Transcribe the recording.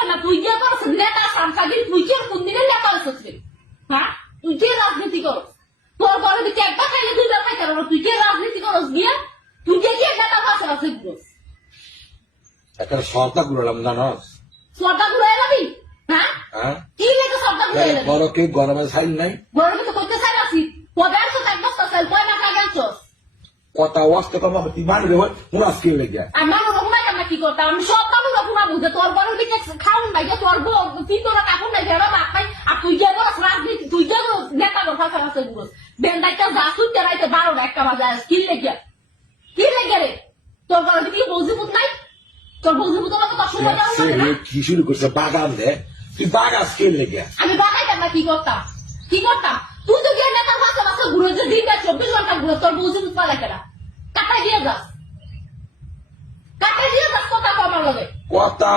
করে না তুই কি করছ নেতা সাংসাদিক তুই কি কোন দিনের নেতা হচ্ছিস হ্যাঁ তুই কি রাজনীতি করছ তোর ঘরে দিকে একবার খাইলে দুইবার খাইতে পারো তুই কি রাজনীতি করছ গিয়া তুই কি নেতা ভাষা আছে একটা সরকার গুলাম জানাস সর্দা ঘুরে যাবি হ্যাঁ হ্যাঁ কি লেগে সর্দা ঘুরে যাবি বড় কি গরমে সাইন নাই ঘরে কিছু করতে চাই আছি পদার তো এক বস্তা চাল কয় না কাগাছস কথা ওয়াস্তে কম তুই মানে রে মুনাস কি লেগে আমার রকমাই আমরা কি করতাম আমি সব মানুষ রকমা বুঝে তোর বড় দিকে খাউন নাই তোর বউ তিন তোরা কাপড় নাই ভেড়া বাপ পাই আর তুই যে বড় রাজনীতি তুই যে নেতা কথা আছে গুলো বেন্দাইটা যা শুনতে রাইতে 12টা 1টা বাজে কি লেগে রে তোর বড় দিকে বউজিবুত নাই তোর বউজিবুত আমাকে তো সময় দাও না কি শুরু করছে বাগান দে তুই বাগাস কি লেগে আমি বাগাইতাম না কি করতাম তুই তো গিয়ে নেতার ভাষা ভাষা ঘুরে যে দিনটা 24 ঘন্টা ঘুরে তোর বউজিবুত পালাই কেনা কাটাই দিয়ে যাস কথা কমার লগে কথা